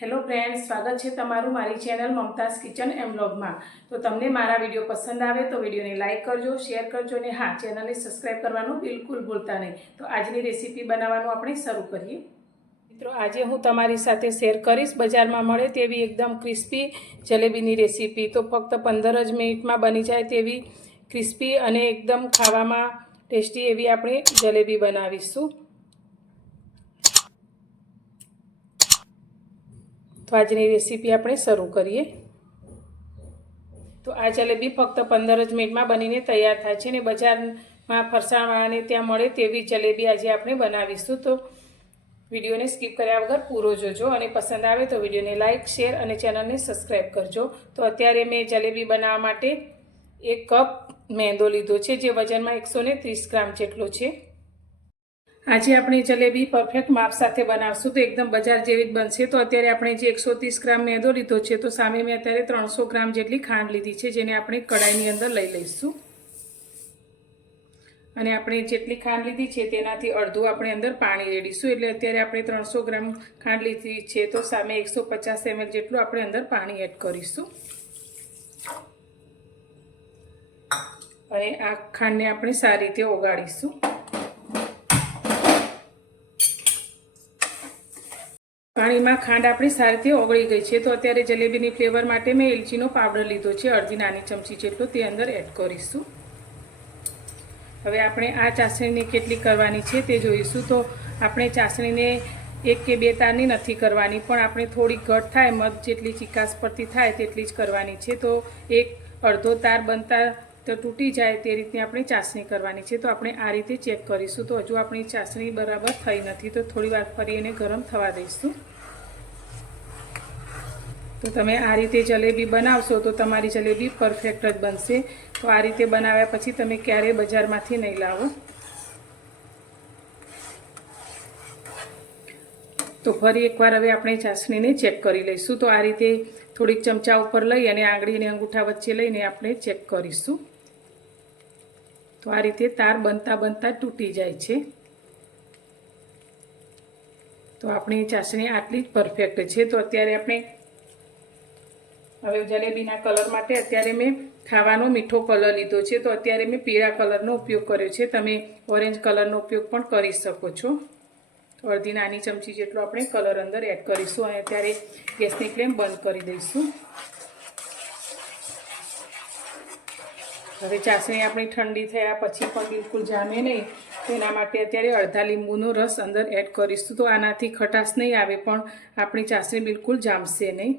Hello friends, સ્વાગત છે તમારું મારી ચેનલ મમતાઝ કિચન એન્ડ વ્લોગમાં। તો તમને મારા વિડીયો પસંદ આવે તો વિડીયોને લાઇક કરજો, શેર કરજો અને હા, ચેનલને સબસ્ક્રાઇબ કરવાનું બિલકુલ ભૂલતા નહીં। તો આજની રેસીપી બનાવવાનું આપણે શરૂ કરીએ। મિત્રો, આજે હું તમારી સાથે શેર કરીશ બજારમાં મળે તેવી એકદમ ક્રિસ્પી જલેબીની રેસીપી। તો ફક્ત 15 જ મિનિટમાં બની જાય તેવી ક્રિસ્પી અને એકદમ ખાવામાં ટેસ્ટી એવી આપણે જલેબી બનાવીશું। તો આજની રેસીપી આપણે શરૂ કરીએ। તો આ જલેબી ફક્ત 15 જ મિનિટમાં બનીને તૈયાર થાય છે અને બજારમાં ફરસાણવાળાને ત્યાં મળે તેવી જલેબી આજે આપણે બનાવીશું। તો વિડીયોને સ્કીપ કર્યા વગર પૂરો જોજો અને પસંદ આવે તો વિડીયોને લાઇક, શેર અને ચેનલને સબસ્ક્રાઈબ કરજો। તો અત્યારે મેં જલેબી બનાવવા માટે 1 કપ મેંદો લીધો છે, જે વજનમાં 130 ગ્રામ જેટલો છે। આજે આપણે જલેબી પરફેક્ટ માપ સાથે બનાવશું તો એકદમ બજાર જેવી જ બનશે। તો અત્યારે આપણે જે 130 ગ્રામ મેંદો લીધો છે, તો સામે મેં અત્યારે 300 ગ્રામ જેટલી ખાંડ લીધી છે, જેને આપણે કડાઈની અંદર લઈ લઈશું અને આપણે જેટલી ખાંડ લીધી છે તેનાથી અડધું આપણે અંદર પાણી રેડીશું। એટલે અત્યારે આપણે 300 ગ્રામ ખાંડ લીધી છે, તો સામે 150 ml જેટલું આપણે અંદર પાણી એડ કરીશું અને આ ખાંડને આપણે સારી રીતે ઓગાળીશું। પાણીમાં ખાંડ આપણી સારી રીતે ઓગળી ગઈ છે, તો અત્યારે જલેબીની ફ્લેવર માટે મેં એલચીનો પાવડર લીધો છે, અડધી નાની ચમચી જેટલો, તે અંદર એડ કરીશું। હવે આપણે આ ચાસણીને કેટલી કરવાની છે તે જોઈશું। તો આપણે ચાસણીને 1 કે 2 તારની નથી કરવાની, પણ આપણે થોડી ઘટ થાય, મધ જેટલી ચીકાશ પડતી થાય તેટલી જ કરવાની છે। તો અડધો તાર બનતા તો તૂટી જાય તે રીતની આપણે ચાસણી કરવાની છે। તો આપણે આ રીતે ચેક કરીશું। તો હજુ આપણી ચાસણી બરાબર થઈ નથી, તો થોડી વાર ફરી એને ગરમ થવા દઈશું। તો તમે આ રીતે જલેબી બનાવશો તો તમારી જલેબી પરફેક્ટ જ બનશે। તો આ રીતે બનાવ્યા પછી તમે ક્યારેય બજારમાંથી નહીં લાવો। તો ફરી એકવાર હવે આપણે ચાસણીને ચેક કરી લઈશું। તો આ રીતે થોડીક ચમચા ઉપર લઈ અને આંગળીને અંગૂઠા વચ્ચે લઈને આપણે ચેક કરીશું। તો આ રીતે તાર બનતા તૂટી જાય છે। તો આપણી ચાસણી આટલી જ પરફેક્ટ છે। તો અત્યારે આપણે હવે જલેબીના કલર માટે અત્યારે મેં ખાવાનો મીઠો કલર લીધો છે, તો અત્યારે મેં પીળા કલરનો ઉપયોગ કર્યો છે। તમે ઓરેન્જ કલરનો ઉપયોગ પણ કરી શકો છો। તો અડધી નાની ચમચી જેટલો આપણે કલર અંદર એડ કરીશું અને અત્યારે ગેસની ફ્લેમ બંધ કરી દઈશું। હવે ચાસણી આપણી ઠંડી થયા પછી પણ બિલકુલ જામે નહીં, તેના માટે અત્યારે અડધા લીંબુનો રસ અંદર એડ કરીશું। તો આનાથી ખટાશ નહીં આવે, પણ આપણી ચાસણી બિલકુલ જામશે નહીં।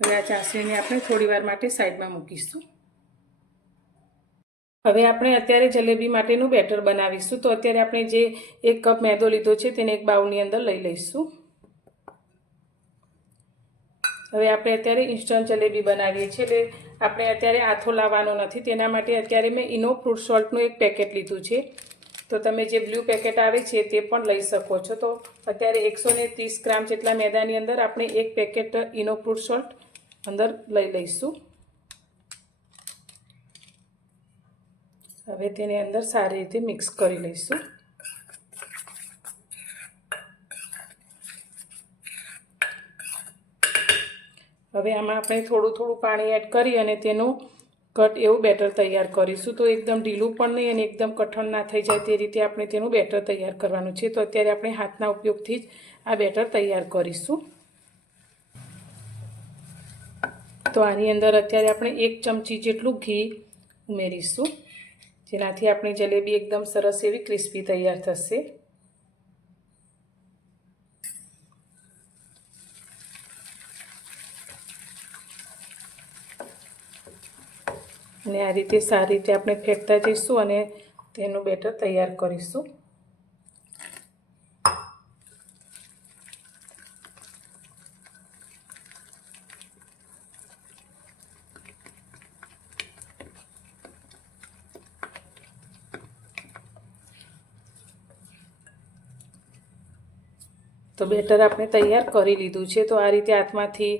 હવે આ ચાસણીને આપણે થોડી વાર માટે સાઈડમાં મૂકીશું। હવે આપણે અત્યારે જલેબી માટેનું બેટર બનાવીશું। તો અત્યારે આપણે જે 1 કપ મેંદો લીધો છે તેને એક બાઉલની અંદર લઈ લઈશું। હવે આપણે અત્યારે ઇન્સ્ટન્ટ જલેબી બનાવીએ છીએ, એટલે આપણે અત્યારે આથો લાવવાનો નથી। તેના માટે અત્યારે મેં ઇનો ફ્રૂટ સોલ્ટનું 1 પેકેટ લીધું છે। તો તમે જે બ્લુ પેકેટ આવે છે તે પણ લઈ શકો છો। તો અત્યારે 130 ગ્રામ જેટલા મેદાની અંદર આપણે 1 પેકેટ ઇનો ફ્રૂટ સોલ્ટ અંદર લઈ લઈશું। હવે તેને અંદર સારી રીતે મિક્સ કરી લઈશું। હવે આમાં આપણે થોડું પાણી એડ કરી અને તેનું ઘટ એવું બેટર તૈયાર કરીશું। તો એકદમ ઢીલું પણ નહીં અને એકદમ કઠણ ના થઈ જાય તે રીતે આપણે તેનું બેટર તૈયાર કરવાનું છે। તો અત્યારે આપણે હાથના ઉપયોગથી જ આ બેટર તૈયાર કરીશું। તો આની અંદર અત્યારે આપણે 1 ચમચી જેટલું ઘી ઉમેરીશું, જેનાથી આપણી જલેબી એકદમ સરસ એવી ક્રિસ્પી તૈયાર થશે। અને આ રીતે સારી રીતે આપણે ફેંટતા જઈશું અને તેનું બેટર તૈયાર કરીશું। તો બેટર આપણે તૈયાર કરી લીધું છે। તો આ રીતે હાથમાંથી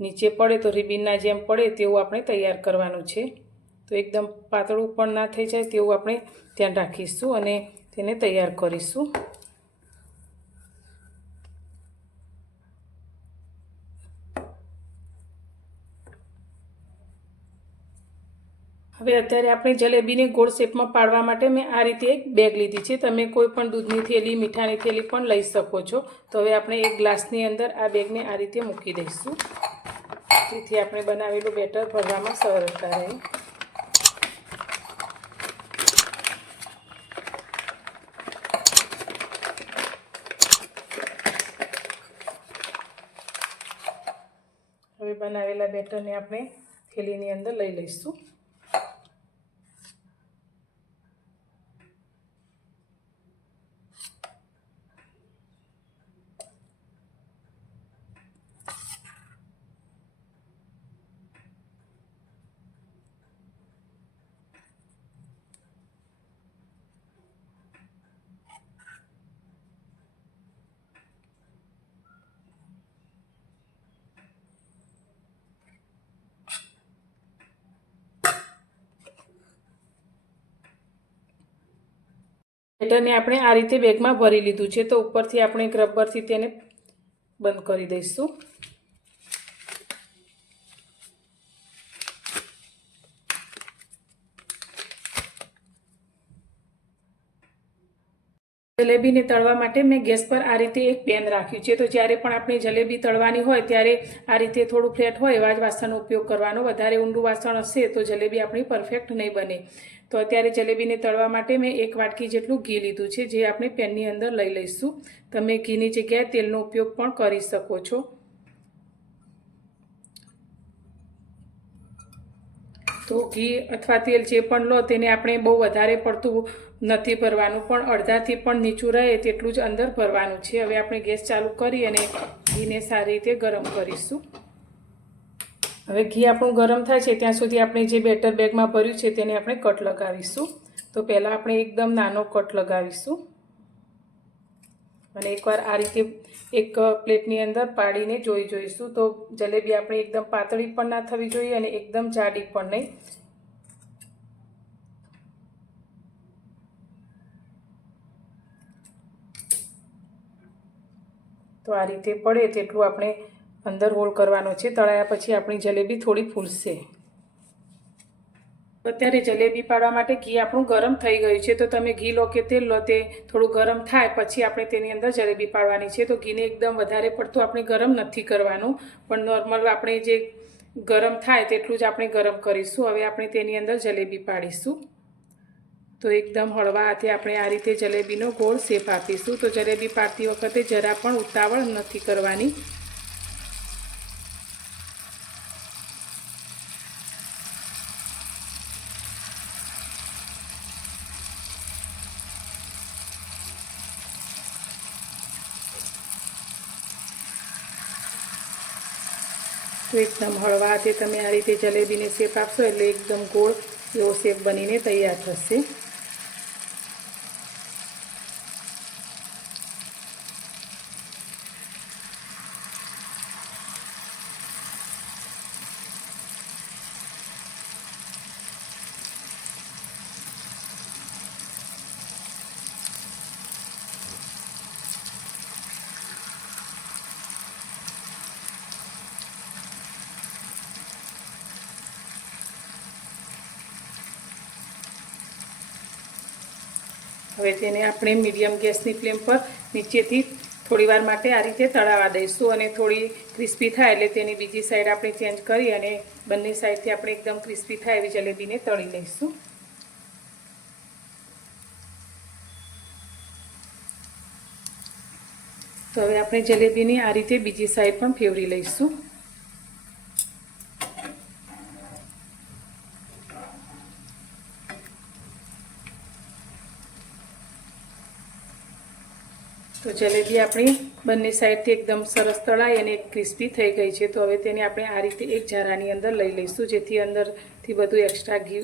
નીચે પડે તો રિબિનના જેમ પડે તેવું આપણે તૈયાર કરવાનું છે। તો એકદમ પાતળું પણ ના થઈ જાય તેવું આપણે ધ્યાન રાખીશું અને તેને તૈયાર કરીશું। હવે અત્યારે આપણે જલેબીને ગોળ શેપમાં પાડવા માટે મેં આ રીતે એક બેગ લીધી છે। તમે કોઈ પણ દૂધની થેલી, મીઠાની થેલી પણ લઈ શકો છો। તો હવે આપણે એક ગ્લાસની અંદર આ બેગને આ રીતે મૂકી દઈશું, જેથી આપણે બનાવેલું બેટર ભરવામાં સરળતા રહે। હવે બનાવેલા બેટરને આપણે થેલીની અંદર લઈ લઈશું। બેટરને આપણે આ રીતે બેગમાં ભરી લીધું છે। તો ઉપરથી આપણે એક રબરથી તેને બંધ કરી દઈશું। જલેબીને તળવા માટે મેં ગેસ પર આ રીતે એક પેન રાખ્યું છે। તો જ્યારે પણ આપણે જલેબી તળવાની હોય ત્યારે આ રીતે થોડું ફ્લેટ હોય એવા જ વાસણનો ઉપયોગ કરવાનો। વધારે ઊંડું વાસણ હશે તો જલેબી આપણી પરફેક્ટ નહીં બને। તો અત્યારે જલેબીને તળવા માટે મેં એક વાટકી જેટલું ઘી લીધું છે, જે આપણે પેનની અંદર લઈ લઈશું। તમે ઘીની જગ્યાએ તેલનો ઉપયોગ પણ કરી શકો છો। તો ઘી અથવા તેલ જે પણ લો તેને આપણે બહુ વધારે પડતું નથી ભરવાનું, પણ અડધાથી પણ નીચું રહે તેટલું જ અંદર ભરવાનું છે। હવે આપણે ગેસ ચાલુ કરી અને ઘીને સારી રીતે ગરમ કરીશું। હવે ઘી આપણું ગરમ થાય છે ત્યાં સુધી આપણે જે બેટર બેગમાં ભર્યું છે તેને આપણે કટ લગાવીશું। તો પહેલાં આપણે એકદમ નાનો કટ લગાવીશું અને એકવાર આ રીતે એક પ્લેટની અંદર પાડીને જોઈશું। તો જલેબી આપણી એકદમ પાતળી પણ ના થવી જોઈએ અને એકદમ જાડી પણ નહીં। તો આ રીતે પડે તેટલું આપણે અંદર હોલ કરવાનો છે। તળાયા પછી આપણી જલેબી થોડી ફૂલશે। અત્યારે જલેબી પાડવા માટે ઘી આપણું ગરમ થઈ ગયું છે। તો તમે ઘી લો કે તેલ લો, તે થોડું ગરમ થાય પછી આપણે તેની અંદર જલેબી પાડવાની છે। તો ઘીને એકદમ વધારે પડતું આપણે ગરમ નથી કરવાનું, પણ નોર્મલ આપણે જે ગરમ થાય તેટલું જ આપણે ગરમ કરીશું। હવે આપણે તેની અંદર જલેબી પાડીશું। તો એકદમ હળવા હાથે આપણે આ રીતે જલેબીનો ગોળ શેપ આપીશું। તો જલેબી પાડતી વખતે જરા પણ ઉતાવળ નથી કરવાની। તો એકદમ હળવા હાથે તમે આ રીતે જલેબીને શેપ આપશો એટલે એકદમ ગોળ એવો શેપ બનીને તૈયાર થશે। હવે તેને આપણે મીડિયમ ગેસની ફ્લેમ પર નીચેથી થોડીવાર માટે આ રીતે તળાવવા દઈશું અને થોડી ક્રિસ્પી થાય એટલે તેની બીજી સાઈડ આપણે ચેન્જ કરી અને બંને સાઈડથી આપણે એકદમ ક્રિસ્પી થાય એવી જલેબીને તળી લઈશું। તો હવે આપણે જલેબીની આ રીતે બીજી સાઈડ પણ ફેરવી લઈશું। તો જલેબી આપણી બંને સાઈડથી એકદમ સરસ તળાઈ અને ક્રિસ્પી થઈ ગઈ છે। તો હવે તેને આપણે આ રીતે એક ઝારાની અંદર લઈ લઈશું, જેથી અંદરથી બધું એક્સ્ટ્રા ઘી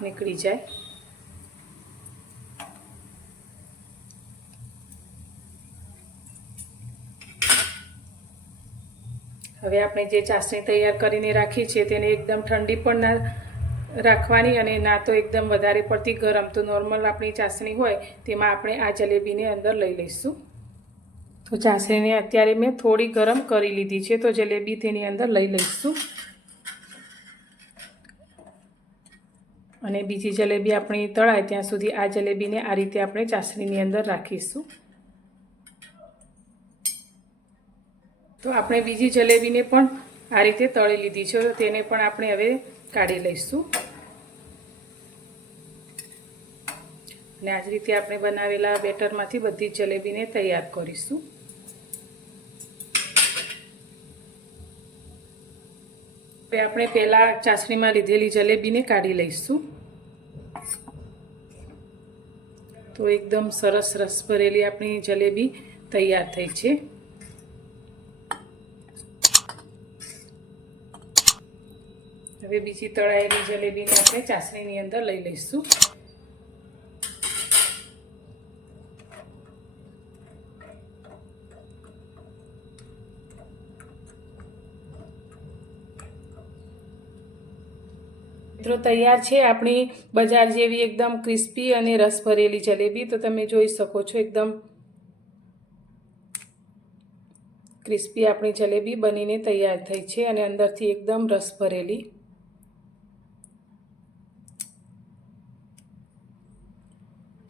નીકળી જાય। હવે આપણે જે ચાસણી તૈયાર કરીને રાખી છે તેને એકદમ ઠંડી પણ ના રાખવાની અને ના તો એકદમ વધારે પડતી ગરમ. તો નોર્મલ આપણી ચાસણી હોય તેમાં આપણે આ જલેબીને અંદર લઈ લઈશું. તો ચાસણીને અત્યારે મેં થોડી ગરમ કરી લીધી છે, તો જલેબી તેની અંદર લઈ લઈશું. અને બીજી જલેબી આપણી તળાય ત્યાં સુધી આ જલેબીને આ રીતે આપણે ચાસણીની અંદર રાખીશું. તો આપણે બીજી જલેબીને પણ આ રીતે તળી લીધી છે, તો તેને પણ આપણે હવે કાઢી લઈશું. અને આ જ રીતે આપણે બનાવેલા બેટરમાંથી બધી જ જલેબીને તૈયાર કરીશું. હવે આપણે પહેલાં ચાસણીમાં લીધેલી જલેબીને કાઢી લઈશું. તો એકદમ સરસ રસ ભરેલી આપણી જલેબી તૈયાર થઈ છે. હવે બીજી તળાયેલી જલેબીને આપણે ચાસણીની અંદર લઈ લઈશું. મિત્રો તૈયાર છે આપણી બજાર જેવી એકદમ ક્રિસ્પી અને રસ ભરેલી જલેબી. તો તમે જોઈ શકો છો એકદમ ક્રિસ્પી આપણી જલેબી બનીને તૈયાર થઈ છે અને અંદરથી એકદમ રસ ભરેલી.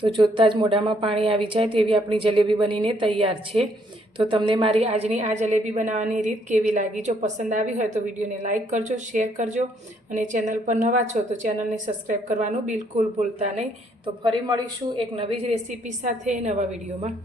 તો જોતાં જ મોઢામાં પાણી આવી જાય તેવી આપણી જલેબી બનીને તૈયાર છે. તો તમને મારી આજની આ જલેબી બનાવવાની રીત કેવી લાગી? જો પસંદ આવી હોય તો વિડીયોને લાઇક કરજો, શેર કરજો અને ચેનલ પર નવા છો તો ચેનલને સબસ્ક્રાઈબ કરવાનું બિલકુલ ભૂલતા નહીં. તો ફરી મળીશું એક નવી જ રેસીપી સાથે નવા વિડીયોમાં.